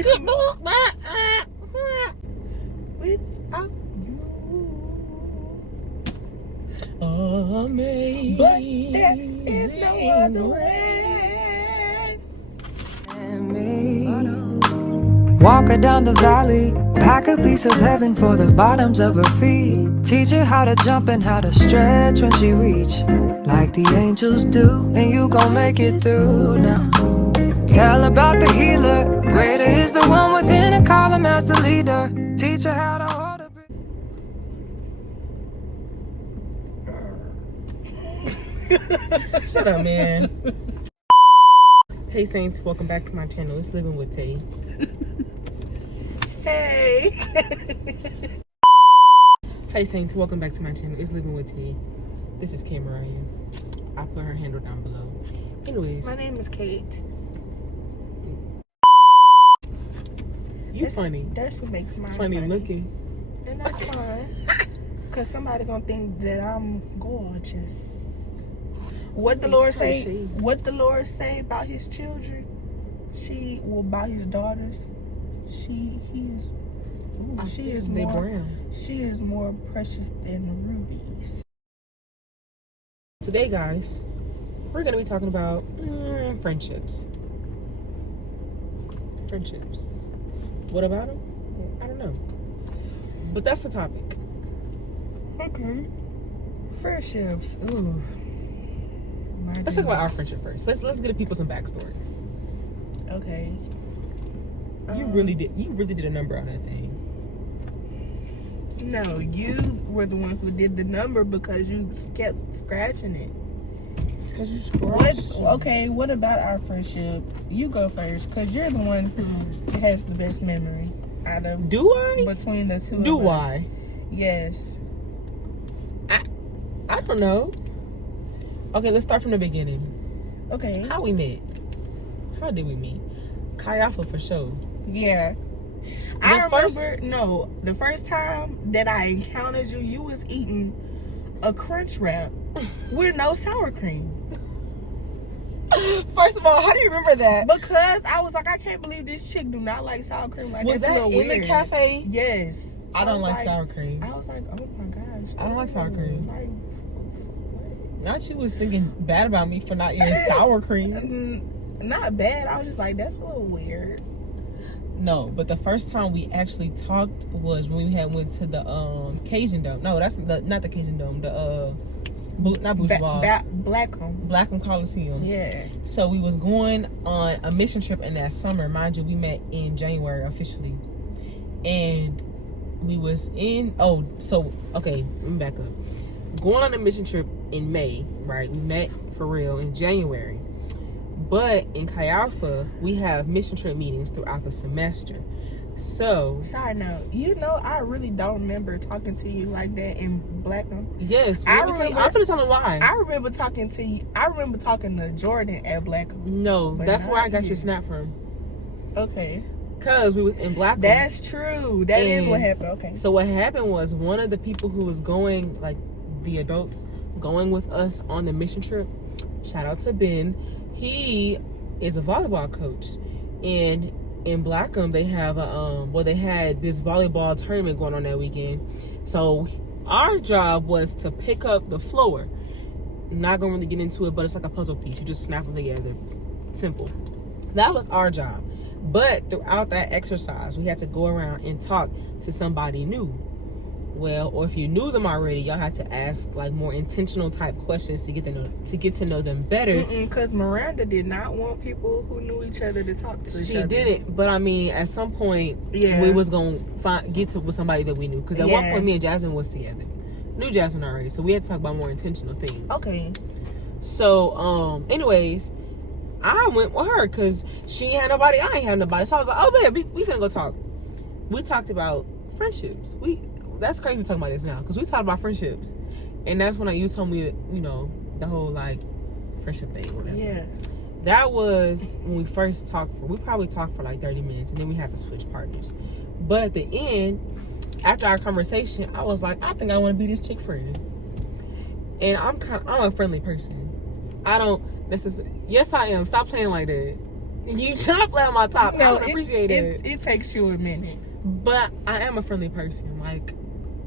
It's without you. Amazing. But there is no other way. And me. Walk her down the valley, pack a piece of heaven for the bottoms of her feet. Teach her how to jump and how to stretch when she reach, like the angels do, and you gon' make it through now. Tell about the healer, greater is the one within, and call him as the leader. Teach her how to hold her breath. Shut up, man. Hey Saints, welcome back to my channel. It's Living with Tay. Hey. Hey Saints, welcome back to my channel. It's Living with Tay. This is Kay Mariah. I'll put her handle down below. Anyways. My name is Kate. You funny. That's what makes mine Funny looking. And that's fine. Because somebody gonna think that I'm gorgeous. What the Lord say? What the Lord say about His children? About His daughters. She is more precious than the rubies. Today, guys, we're gonna be talking about friendships. Friendships. What about them? I don't know. But that's the topic. Okay. Friendships. Ooh. Let's talk about our friendship first. Let's give people some backstory. Okay. You really did a number on that thing. No, you were the one who did the number because you kept scratching it. Because you scratched. Okay, what about our friendship? You go first, because you're the one who has the best memory out of. Do I? Between the two of us. Do I? Yes. I don't know. Okay, let's start from the beginning. Okay. How we met? How did we meet? Kayafa for sure. Yeah. The first time that I encountered you, you was eating a crunch wrap with no sour cream. First of all, how do you remember that? Because I was like, I can't believe this chick do not like sour cream. Like, was that's that a little in weird. the cafe? Yes. I don't like sour cream. I was like, oh my gosh. I don't like sour cream. Like, Not you was thinking bad about me for not eating sour cream. Not bad. I was just like, that's a little weird. No, but the first time we actually talked was when we had went to the Cajun Dome. No, that's not the Cajun Dome. The not Bourgeois. Blackham Coliseum. Yeah. So we was going on a mission trip in that summer. Mind you, we met in January officially, and we was in. Okay, let me back up. Going on a mission trip in May, right? We met for real in January. But in Kayafa, we have mission trip meetings throughout the semester. So, side note, I really don't remember talking to you like that in Blackham. Yes, I'm finna tell them why. I remember talking to you. I remember talking to Jordan at Blackham. No, that's where I got your snap from. Okay. Cause we was in Blackham. That's true. That is what happened. Okay. So what happened was one of the people who was going, like the adults going with us on the mission trip. Shout out to Ben. He is a volleyball coach, and in Blackham they have they had this volleyball tournament going on that weekend. So our job was to pick up the floor. Not gonna really get into it, but it's like a puzzle piece. You just snap them together. Simple. That was our job. But throughout that exercise, we had to go around and talk to somebody new. Well, or if you knew them already, y'all had to ask like more intentional type questions to get to know them better. Because Miranda did not want people who knew each other to talk to each other. She didn't, but I mean, at some point, we was gonna get with somebody that we knew. Because at one point, me and Jasmine was together. Knew Jasmine already, so we had to talk about more intentional things. Okay. So, anyways, I went with her because she ain't had nobody. I ain't had nobody. So I was like, oh man, we finna go talk. We talked about friendships. That's crazy we're talking about this now because we talked about friendships, and that's when you told me that, the whole like friendship thing, whatever. Yeah. That was when we first talked. We probably talked for like 30 minutes, and then we had to switch partners. But at the end, after our conversation, I was like, I think I want to be this chick friend. And I'm a friendly person. Yes, I am. Stop playing like that. You trying to play on my top. No, I would appreciate it. It takes you a minute. But I am a friendly person. Like,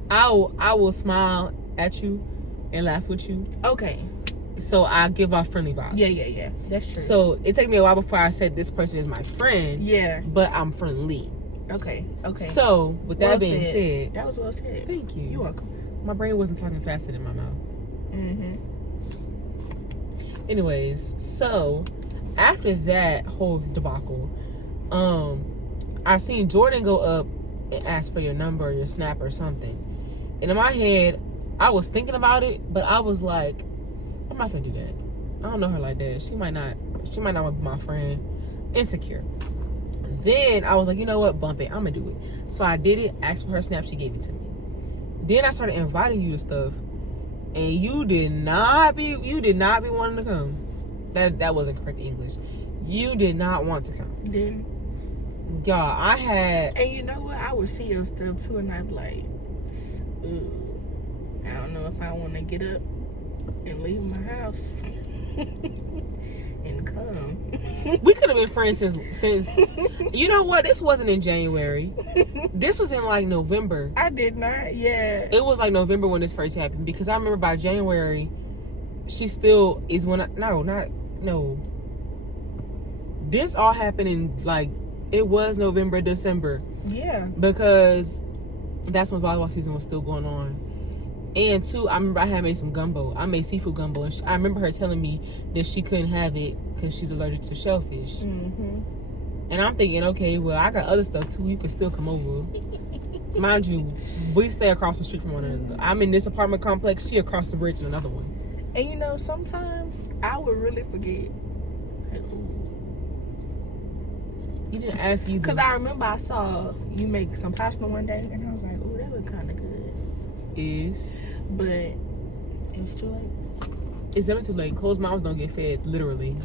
I will smile at you and laugh with you. Okay. So I give off friendly vibes. Yeah. That's true. So it took me a while before I said this person is my friend. Yeah. But I'm friendly. Okay. So with that being said, that was well said. Thank you. You're welcome. My brain wasn't talking faster than my mouth. Mm-hmm. Anyways, so after that whole debacle, I seen Jordan go up and ask for your number or your snap or something. And in my head, I was thinking about it, but I was like, I'm not gonna do that. I don't know her like that. She might not want to be my friend. Insecure. Then I was like, you know what? Bump it. I'm gonna do it. So I did it, asked for her snap, she gave it to me. Then I started inviting you to stuff, and you did not be wanting to come. That wasn't correct English. You did not want to come. Then, y'all, I had. And you know what? I would see your stuff too, and I'd be like, ooh, I don't know if I want to get up and leave my house and come. We could have been friends since. You know what? This wasn't in January. This was in like November. I did not. Yeah. It was like November when this first happened, because I remember by January, she still is when no. This all happened in like, it was November, December. Yeah. Because that's when volleyball season was still going on. And two, I remember I had made some gumbo. I made seafood gumbo, and I remember her telling me that she couldn't have it because she's allergic to shellfish. Mm-hmm. And I'm thinking, okay, well, I got other stuff too. You can still come over. Mind you, we stay across the street from one another. I'm in this apartment complex. She across the bridge in another one. And you know, sometimes I would really forget. You didn't ask either. Because I remember I saw you make some pasta one day, and I was like, ooh, that look kind of good. But it was too late. It's never too late. Closed mouths don't get fed, literally.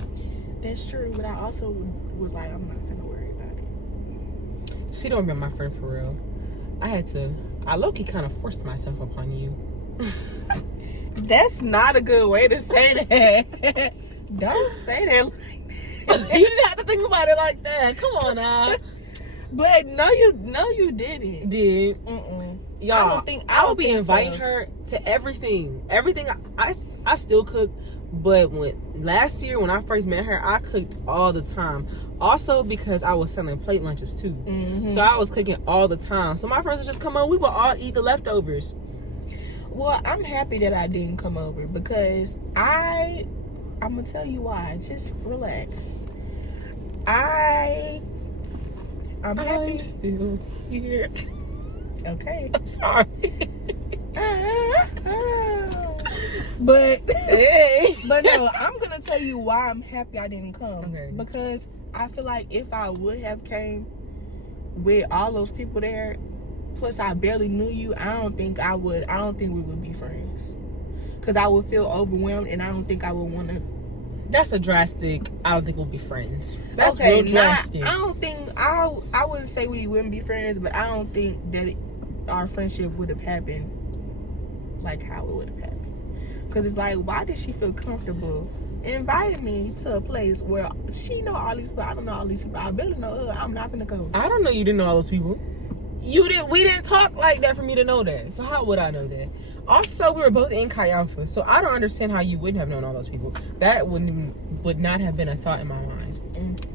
That's true, but I also was like, I'm not finna worry about it. She don't remember my friend for real. I low-key kind of forced myself upon you. That's not a good way to say that. Don't say that like that. You didn't have to think about it like that. Come on now. But no, you didn't. Did. Y'all, I would be inviting her to everything. Everything. I still cook, but last year when I first met her, I cooked all the time. Also because I was selling plate lunches too, so I was cooking all the time. So my friends would just come over. We would all eat the leftovers. Well, I'm happy that I didn't come over, because I'm gonna tell you why. Just relax. I'm happy. I'm still here. Okay. I'm sorry. But Hey. but no, I'm gonna tell you why I'm happy I didn't come. Okay. Because I feel like if I would have came with all those people there, plus I barely knew you, I don't think we would be friends. Because I would feel overwhelmed, and I don't think I would want to. That's a drastic. I don't think we'll be friends. That's real drastic. I don't think I wouldn't say we wouldn't be friends, but I don't think that our friendship would have happened like how it would have happened. Because it's like, why did she feel comfortable inviting me to a place where she know all these people? I don't know all these people. I barely know her. I'm not finna go. I don't know. You didn't know all those people. We didn't talk like that for me to know that. So how would I know that? Also, we were both in Chi Alpha, so I don't understand how you wouldn't have known all those people. That would not have been a thought in my mind.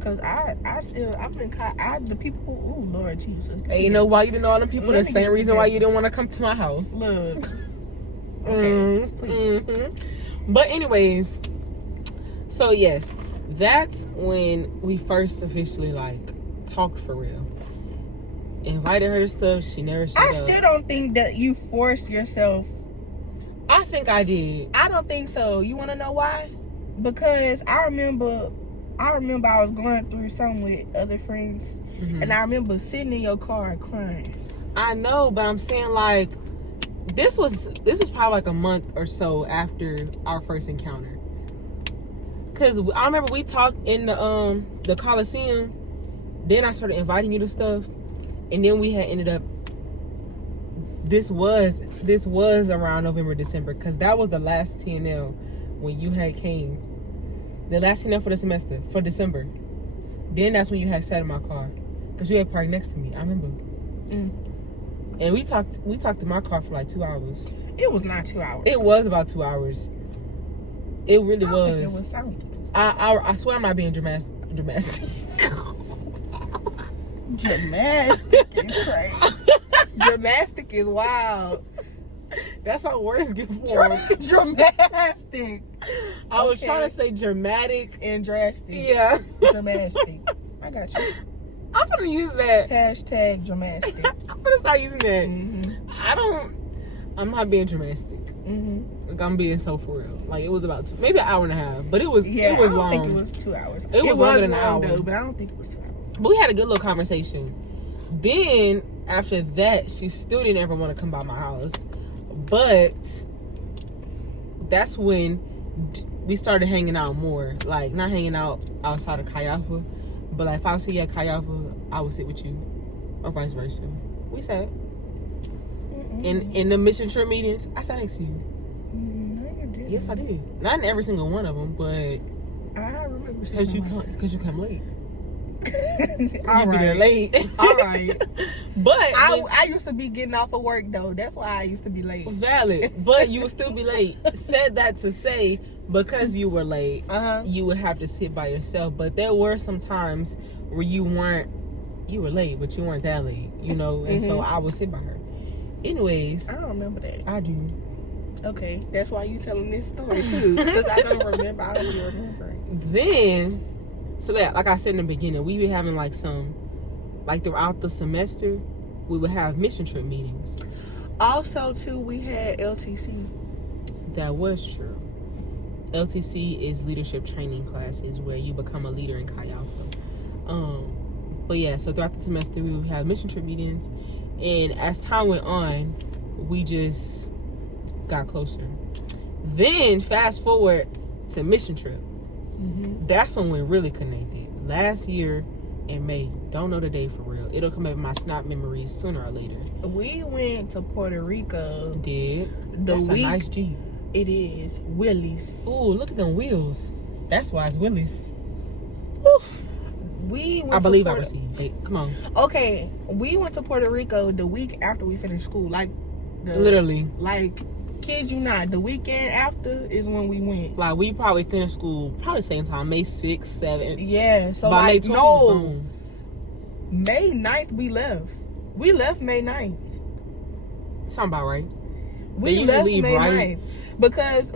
Cause the people who, oh Lord Jesus. Hey, you know why you didn't know all them people? The same reason why you didn't want to come to my house. Look. Okay. Please. But anyways, so yes, that's when we first officially talked for real. Invited her to stuff. She never showed up. I still don't think that you forced yourself. I think I did. I don't think so. You want to know why? Because I remember I was going through something with other friends, and I remember sitting in your car crying. I know, but I'm saying this was probably a month or so after our first encounter. Cause I remember we talked in the Coliseum. Then I started inviting you to stuff. And then we had ended up, this was around November, December, because that was the last TNL when you had came. The last thing for the semester, for December. Then that's when you had sat in my car. Because you had parked next to me. I remember. And we talked in my car for like 2 hours. It was not 2 hours. It was about 2 hours. It really I don't think it was. I don't think it was 2 hours. I swear I'm not being dramatic. Gymnastic is crazy. Gymnastic is wild. That's how words get formed. Dramatic. I was trying to say dramatic and drastic. Yeah. Dramatic. I got you. I'm gonna use that. Hashtag dramatic. I'm gonna start using that. I'm not being dramatic. Like, I'm being so for real. Like, it was about maybe an hour and a half, but it was long. I don't think it was 2 hours. It was longer than an hour, though, but I don't think it was 2 hours. But we had a good little conversation. Then after that, she still didn't ever want to come by my house, but that's when we started hanging out more. Like, not hanging out outside of Kayafa, but like if I was sitting at Kayafa, I would sit with you, or vice versa. We sat. In the mission trip meetings, I sat next to you. No, you didn't. Yes, I did. Not in every single one of them, but I remember because you come late. All right. Be there late. All right. But I used to be getting off of work though. That's why I used to be late. Valid. But you would still be late. Said that to say because you were late, you would have to sit by yourself. But there were some times where you were late, but you weren't that late, you know. And so I would sit by her. Anyways, I don't remember that. I do. Okay, that's why you telling this story too. Because I don't remember. I don't even remember. Then, so that, like I said in the beginning, we be having like some, like throughout the semester, we would have mission trip meetings. Also, too, we had LTC. That was true. LTC is leadership training classes where you become a leader in Chi Alpha. But yeah, so throughout the semester we would have mission trip meetings, and as time went on, we just got closer. Then fast forward to mission trip. That's when we really connected. Last year in May. Don't know the day for real. It'll come up in my snap memories sooner or later. We went to Puerto Rico. Did. That's a nice Jeep. It is. Willie's. Ooh, look at them wheels. That's why it's Willie's. We went I believe I received. Hey, come on. Okay, we went to Puerto Rico the week after we finished school. Literally. Like, kid you not, the weekend after is when we went. Like, we probably finished school probably the same time, May 6th, 7th. Yeah, so by like, May 12th, May 9th we left. We left May 9th. Sound about right. We left May 9th. Because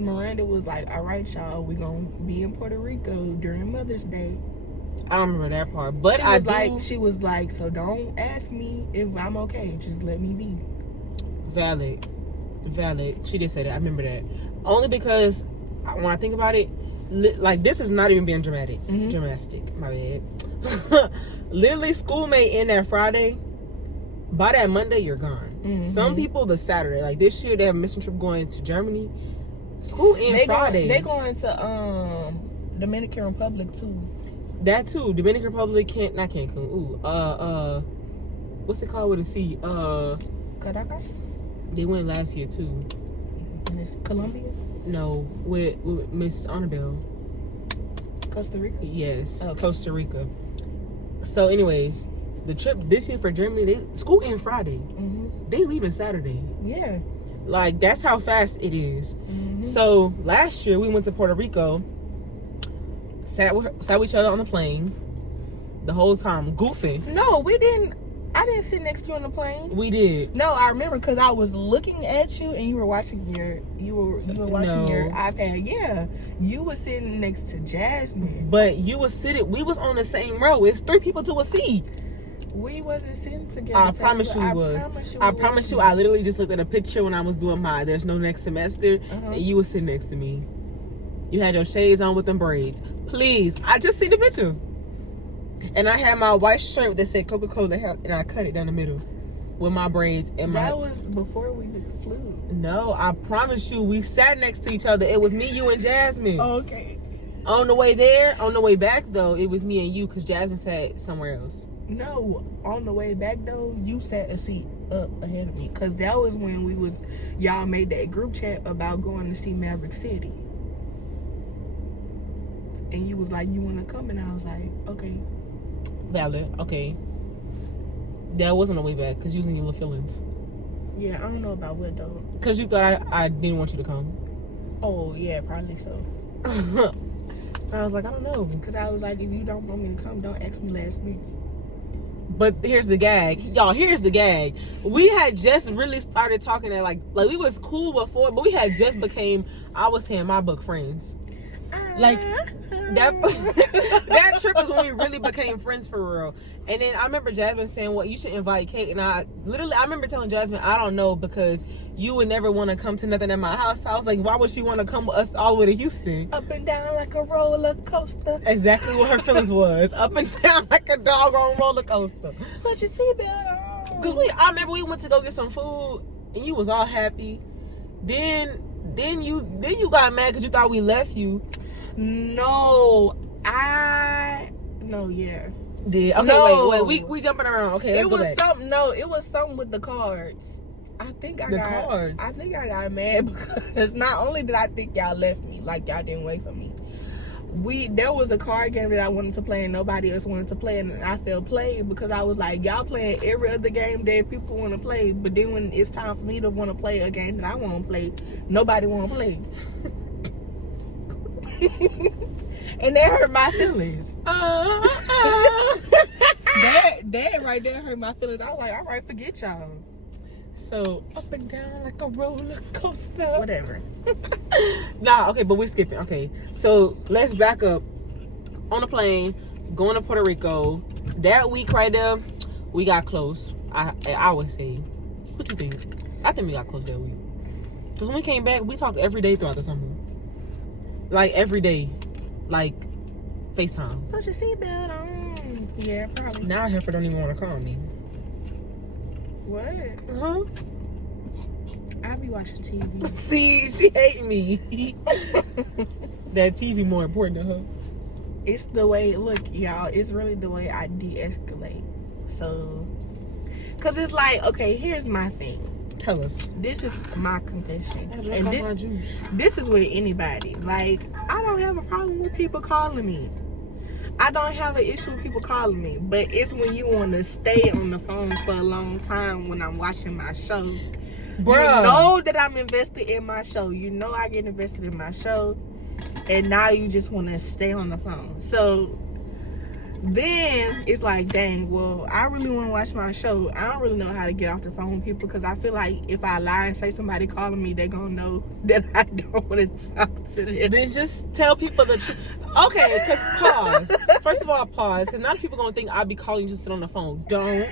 Miranda was like, all right, y'all, we gonna be in Puerto Rico during Mother's Day. I don't remember that part, but she was like, so don't ask me if I'm okay, just let me be. Valid. She did say that. I remember that. Only because when I think about it, like, this is not even being dramatic. Dramatic, my bad. Literally, school may end that Friday. By that Monday, you're gone. Some people the Saturday. Like this year, they have a mission trip going to Germany. School ends Friday. They're going to Dominican Republic too. That too. Dominican Republic, not Cancun. Ooh, what's it called with a C? Caracas. They went last year too. Miss Colombia? No, with Miss Annabelle. Costa Rica? Yes, okay. Costa Rica. So, anyways, the trip this year for Germany, school ends Friday. They leaving Saturday. Yeah. Like, that's how fast it is. So, last year we went to Puerto Rico, sat with each other on the plane the whole time, goofing. No, we didn't. I didn't sit next to you on the plane. We did. No, I remember because I was looking at you and you were watching your iPad. Yeah, you were sitting next to Jasmine. But you was sitting. We was on the same row. It's 3 people to a seat. We wasn't sitting together. I promise you we was. I promise you. I literally just looked at a picture when I was doing my There's No Next Semester, and you was sitting next to me. You had your shades on with them braids. Please, I just see the picture. And I had my white shirt that said Coca-Cola, and I cut it down the middle with my braids. And that was before we flew. No, I promise you, we sat next to each other. It was me, you, and Jasmine. Okay. On the way there, on the way back, though, it was me and you because Jasmine sat somewhere else. No, on the way back, though, you sat a seat up ahead of me because that was when y'all made that group chat about going to see Maverick City. and you was like, you want to come? And I was like, okay. Valid. Okay. That wasn't a way back because you was in your little feelings. Yeah, I don't know about what though. Because you thought I didn't want you to come. Oh, yeah, probably so. I was like, I don't know. Because I was like, if you don't want me to come, don't ask me last minute. But here's the gag. Y'all, here's the gag. We had just really started talking at like we was cool before, but we had just became, I was saying, my book friends. Like, that trip was when we really became friends for real. And then I remember Jasmine saying, well, you should invite Kate. And I remember telling Jasmine, I don't know, because you would never want to come to nothing at my house. So I was like, why would she want to come with us all the way to Houston? Up and down like a roller coaster. Exactly what her feelings was. Up and down like a doggone roller coaster. Put your seatbelt on. Because I remember we went to go get some food and you was all happy. Then you got mad because you thought we left you. No, yeah. Did okay? No. Wait. We jumping around. Okay, let's go back. It was something with the cards. I think I got mad because not only did I think y'all left me, like y'all didn't wait for me. There was a card game that I wanted to play and nobody else wanted to play, and I felt played because I was like, y'all playing every other game that people want to play, but then when it's time for me to want to play a game that I want to play, nobody want to play. And that hurt my feelings. That right there hurt my feelings. I was like, all right, forget y'all. So up and down like a roller coaster. Whatever. Nah, okay, but we're skipping. Okay, so let's back up. On the plane, going to Puerto Rico. That week right there, we got close. I would say. What you think? I think we got close that week. Because when we came back, we talked every day throughout the summer. Like every day. Like FaceTime. Put your seatbelt on. Yeah, probably. Now Heifer don't even want to call me. What? Huh? I be watching TV. See, she hate me. That TV more important to her. It's the way, look, y'all, it's really the way I de-escalate. So, because it's like, okay, here's my thing. Tell us. This is my confession. And this is with anybody. Like, I don't have a problem with people calling me. I don't have an issue with people calling me. But it's when you want to stay on the phone for a long time when I'm watching my show. Bruh. You know that I'm invested in my show. You know I get invested in my show. And now you just want to stay on the phone. So then it's like, dang, well, I really want to watch my show. I don't really know how to get off the phone with people because I feel like if I lie and say somebody calling me, they're going to know that I don't want to talk to them. Then just tell people the truth. Okay, because pause. First of all, pause. Because now people going to think I'll be calling you to sit on the phone. Don't.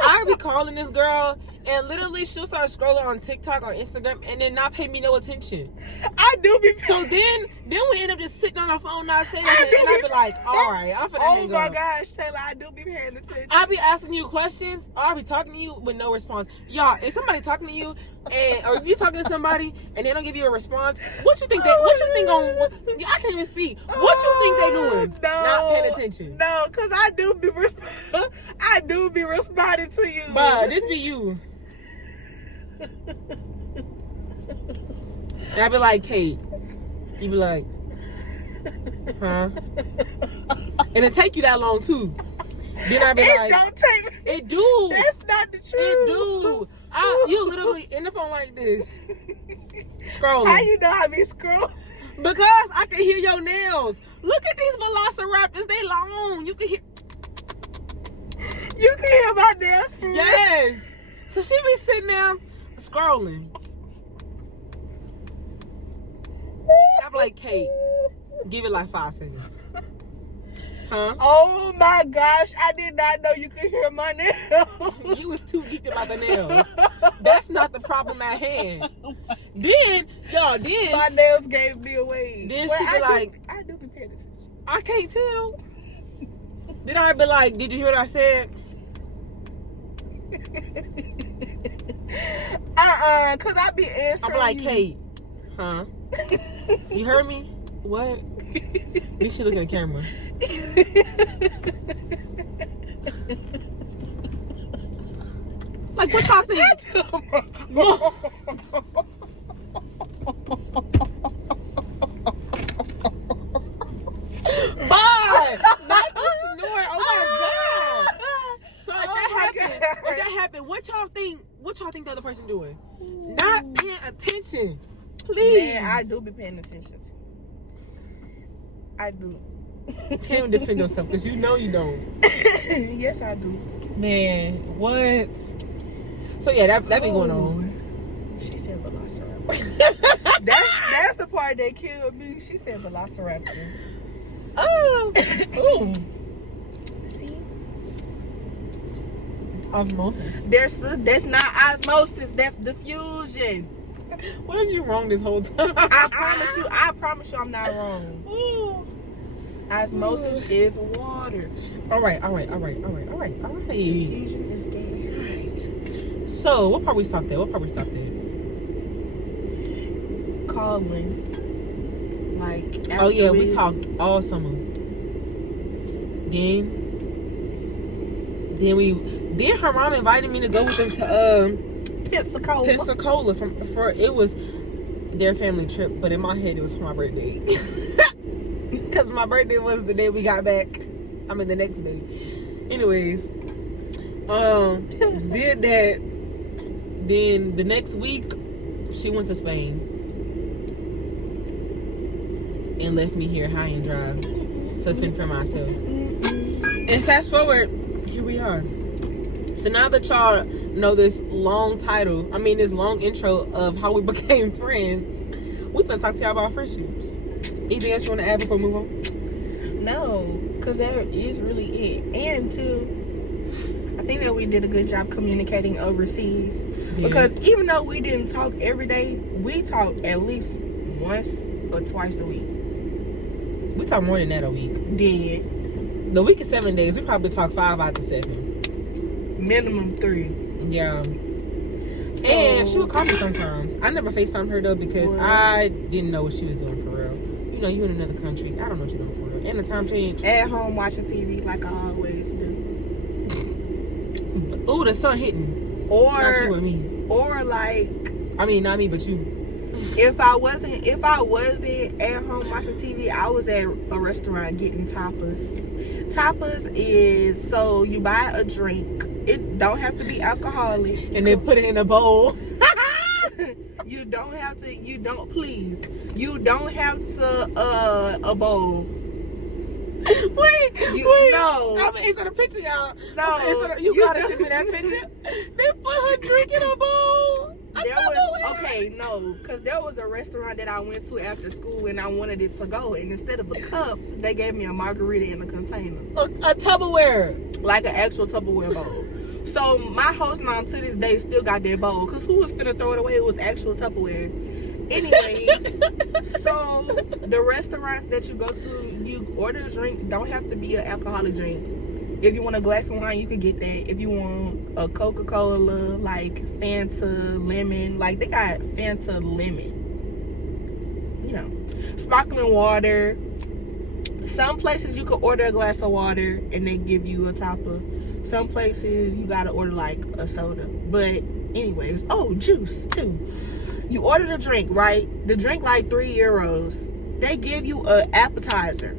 I'll be calling this girl and literally she'll start scrolling on TikTok or Instagram and then not pay me no attention. I do be. So then we end up just sitting on our phone not saying anything. And I be like, all right, I'm finna hang up. Oh my gosh, Taylor, I do be paying attention. I be asking you questions or I be talking to you with no response. Y'all, if somebody talking to you or if you talking to somebody and they don't give you a response, what you think I can't even speak. What you think they doing? No, not paying attention. No, because I do be responding to you. But this be you. And I be like, Kate. You be like, huh? And it take you that long too. Then I be like, don't take me. It do. That's not the truth. It do. You literally in the phone like this, scrolling. How you know I be scrolling? Because I can hear your nails. Look at these velociraptors. They long. You can hear. You can hear my nails. Yes. So she be sitting there scrolling. I'm like, Kate, give it like 5 seconds. Huh? Oh my gosh, I did not know you could hear my nails. You was too geeked about the nails. That's not the problem at hand. Then my nails gave me away. Then she be like, I do be paying attention. I can't tell. Then I be like, did you hear what I said? Cause I be answering. I'm like, Kate, huh? You heard me? What? Then she looking at the camera. Like, what y'all think? happened, what y'all think the other person doing? Not paying attention. Please. Man, I do be paying attention. I do. You can't defend yourself because you know you don't. Yes, I do. Man, what? So yeah, that be going on. She said velociraptor. that's the part that killed me. She said velociraptor. Oh. Ooh. See? Osmosis. That's not osmosis. That's diffusion. What are you wrong this whole time? I promise you I'm not wrong. Ooh. Osmosis is water. All right. Diffusion is gas. So, what part we stopped at? Calling. Like, Oh yeah, we talked all summer. Then her mom invited me to go with them to Pensacola for it was their family trip, but in my head it was for my birthday. Because my birthday was the day we got back. I mean the next day. Anyways, did that. Then the next week she went to Spain and left me here high and dry to fend for myself. And fast forward, here we are. So now that y'all know this long intro of how we became friends, we gonna talk to y'all about friendships. Anything else you want to add before we move on? No, because that is really it. And two, I think that we did a good job communicating overseas. Yeah. Because even though we didn't talk every day, we talked at least once or twice a week. We talk more than that a week. Did. The week is 7 days. We probably talk 5 out of 7. Minimum 3. Yeah. So, and she would call me sometimes. I never FaceTimed her though because I didn't know what she was doing for real. You know, you in another country. I don't know what you're doing for real. And the time change. At home watching TV like I always do. Ooh, the sun hitting. Or not you and me. Or like, I mean, not me, but you. If I wasn't at home watching TV, I was at a restaurant getting tapas. Tapas is so you buy a drink. It don't have to be alcoholic. And then put it in a bowl. You don't have to a bowl. Wait. No. I'm gonna insert a picture, y'all. No. You gotta send me that picture. They put her drink in a bowl. Because there was a restaurant that I went to after school and I wanted it to go, and instead of a cup, they gave me a margarita in a container. A Tupperware. Like an actual Tupperware bowl. So my host mom to this day still got that bowl, because who was finna throw it away? It was actual Tupperware. Anyways, so the restaurants that you go to, you order a drink, don't have to be an alcoholic drink. If you want a glass of wine, you can get that. If you want a Coca-Cola, like Fanta lemon, like they got Fanta lemon, you know, sparkling water. Some places you could order a glass of water and they give you a topper. Some places you gotta order like a soda. But anyways, juice too. You order the drink, right? The drink like €3. They give you an appetizer.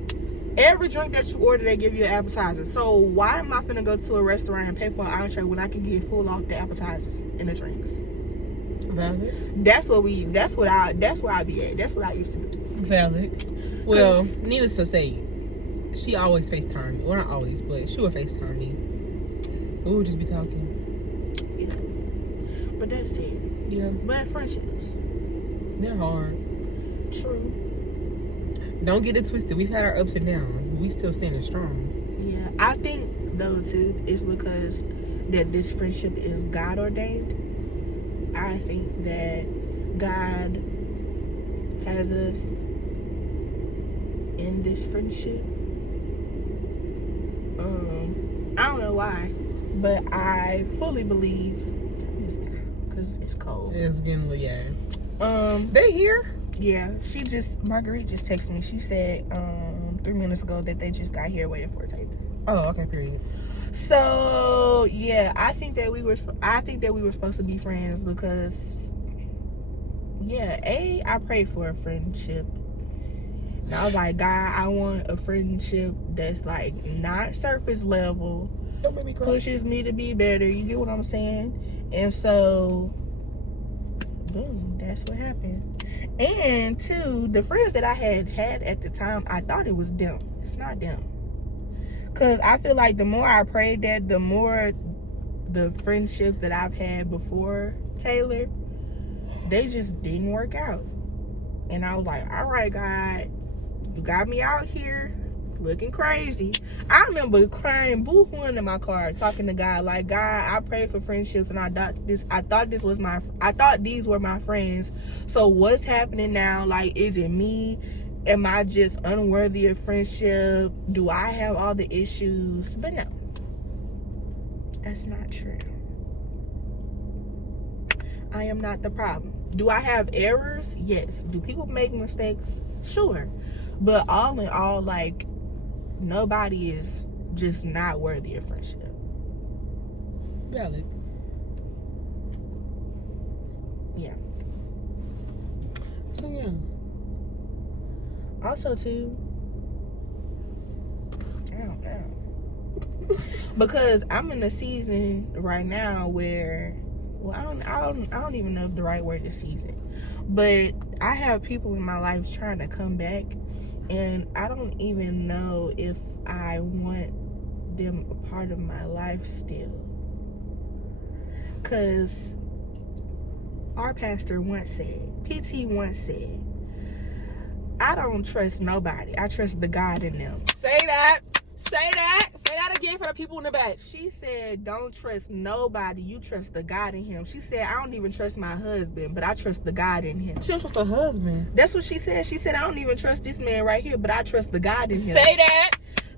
Every drink that you order, they give you an appetizer. So why am I finna go to a restaurant and pay for an entree when I can get full off the appetizers and the drinks? Valid. That's where I be at. That's what I used to do. Valid. Well, needless to say, she always FaceTime me. Well, not always, but she would FaceTime me. We would just be talking. Yeah. But that's it. Yeah. But friendships, they're hard. True. Don't get it twisted. We've had our ups and downs, but we still standing strong. Yeah. I think though too, it's because that this friendship is God ordained. I think that God has us in this friendship. I don't know why, but I fully believe, because it's cold. It's getting, yeah. They here? Yeah. Marguerite just texted me. She said 3 minutes ago that they just got here waiting for a table. Oh, okay, period. So yeah, I think that we were supposed to be friends because I prayed for a friendship. And I was like, God, I want a friendship that's like not surface level, Don't make me cry. pushes me to be better. You get what I'm saying? And so, boom, that's what happened. And two, the friends that I had at the time, I thought it was them. It's not them. Because I feel like the more I prayed that, the more the friendships that I've had before Taylor, they just didn't work out. And I was like, all right, God, you got me out here looking crazy. I remember crying, boo-hooing in my car, talking to God, like, God, I prayed for friendships, and I thought these were my friends. So what's happening now? Like, is it me? Am I just unworthy of friendship? Do I have all the issues? But no, that's not true. I am not the problem. Do I have errors? Yes. Do people make mistakes? Sure. But all in all, like, nobody is just not worthy of friendship. Valid. Yeah. So yeah. Also too, I don't know. Because I'm in a season right now where, well, I don't even know if the right word is season, but I have people in my life trying to come back, and I don't even know if I want them a part of my life still. Because our pastor once said, PT once said, I don't trust nobody. I trust the God in them. Say that. Say that. Say that again for the people in the back. She said, don't trust nobody. You trust the God in him. She said, I don't even trust my husband, but I trust the God in him. She don't trust her husband. That's what she said. She said, I don't even trust this man right here, but I trust the God in him. Say that.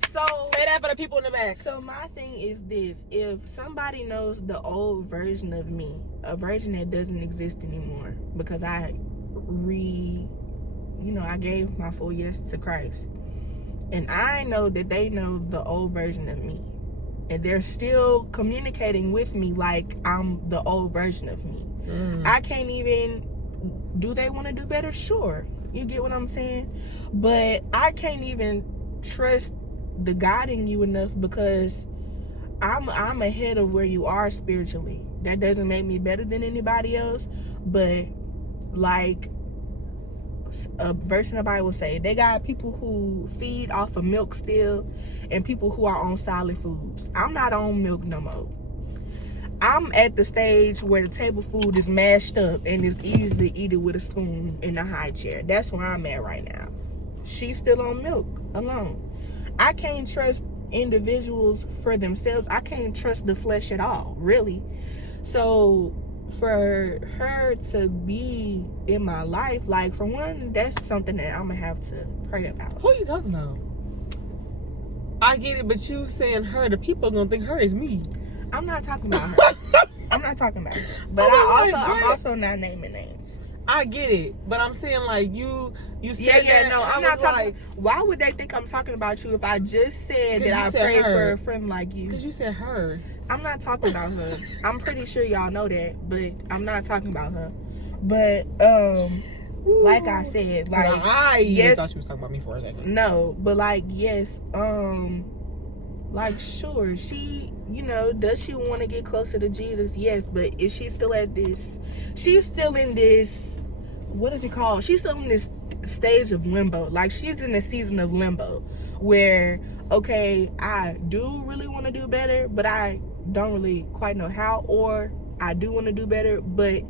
So say that for the people in the back. So my thing is this. If somebody knows the old version of me, a version that doesn't exist anymore, because I gave my full yes to Christ. And I know that they know the old version of me. And they're still communicating with me like I'm the old version of me. I can't even... Do they want to do better? Sure. You get what I'm saying? But I can't even trust the God in you enough, because I'm ahead of where you are spiritually. That doesn't make me better than anybody else. But, like... a verse in the Bible say they got people who feed off of milk still, and people who are on solid foods. I'm not on milk no more. I'm at the stage where the table food is mashed up and it's easy to eat it with a spoon in the high chair. That's where I'm at right now. She's still on milk alone. I can't trust individuals for themselves. I can't trust the flesh at all, really. So for her to be in my life, like, for one, that's something that I'm gonna have to pray about. Who are you talking about? I get it, but you saying her, the people are gonna think her is me. I'm not talking about her. I'm not talking about her. But I'm also not naming names. I get it, but I'm saying, like, you said I'm not talking. Like, why would they think I'm talking about you if I just said that I prayed for a friend like you? Because you said her. I'm not talking about her. I'm pretty sure y'all know that, but I'm not talking about her. But like I said, like, I thought you was talking about me for a second. No, but like, yes, like, sure, she, does she want to get closer to Jesus? Yes, but is she still at this? She's still in this. What is it called? She's still in this stage of limbo. Like, she's in a season of limbo where, okay, I do really want to do better, but I don't really quite know how, or I do want to do better, but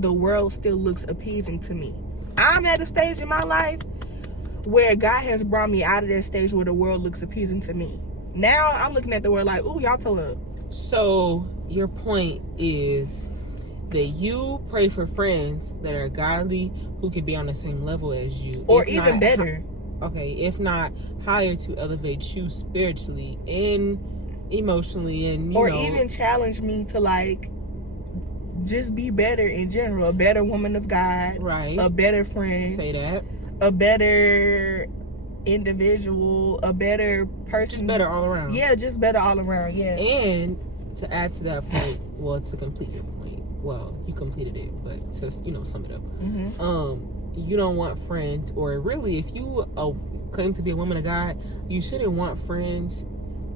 the world still looks appeasing to me. I'm at a stage in my life where God has brought me out of that stage where the world looks appeasing to me. Now I'm looking at the world like, ooh, y'all toe up. So your point is that you pray for friends that are godly, who can be on the same level as you, or even better. Okay, if not higher, to elevate you spiritually and emotionally, and even challenge me to, like, just be better in general. A better woman of God, right? A better friend. Say that. A better individual, a better person. Just better all around. Yeah, just better all around. Yeah. And to add to that point, well, to complete your point, well, you completed it, but to sum it up, you don't want friends, or really, if you claim to be a woman of God, you shouldn't want friends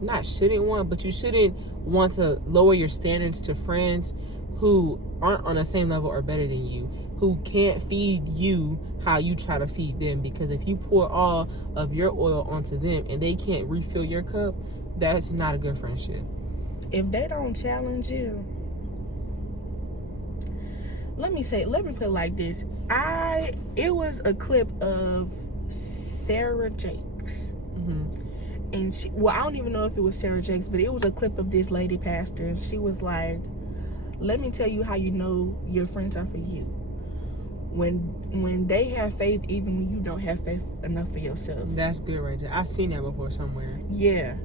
not shouldn't want, but you shouldn't want to lower your standards to friends who aren't on the same level or better than you, who can't feed you how you try to feed them. Because if you pour all of your oil onto them and they can't refill your cup, that's not a good friendship. If they don't challenge you, let me put it like this. It was a clip of Sarah Jakes. And I don't even know if it was Sarah Jakes, but it was a clip of this lady pastor, and she was like, let me tell you how you know your friends are for you. When they have faith, even when you don't have faith enough for yourself. That's good right there. I've seen that before somewhere. Yeah.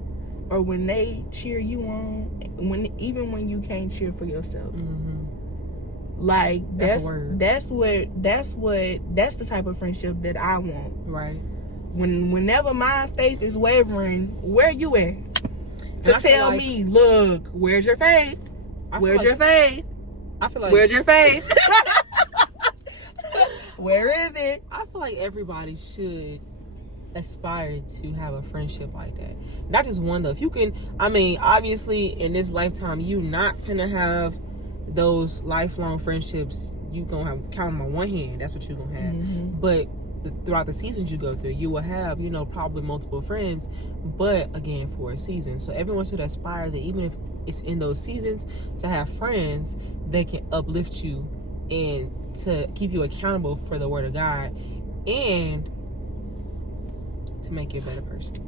Or when they cheer you on, even when you can't cheer for yourself. Like that's the type of friendship that I want. Right. Whenever my faith is wavering, where you at? To tell me, look, where's your faith? Where's your faith? I feel like where's your faith? Where is it? I feel like everybody should aspire to have a friendship like that. Not just one though. If you can, I mean, obviously in this lifetime, you not gonna have those lifelong friendships. You gonna have, count them on one hand. That's what you gonna have. But throughout the seasons you go through, you will have, probably multiple friends, but again, for a season. So everyone should aspire that even if it's in those seasons, to have friends that can uplift you and to keep you accountable for the word of God and to make you a better person.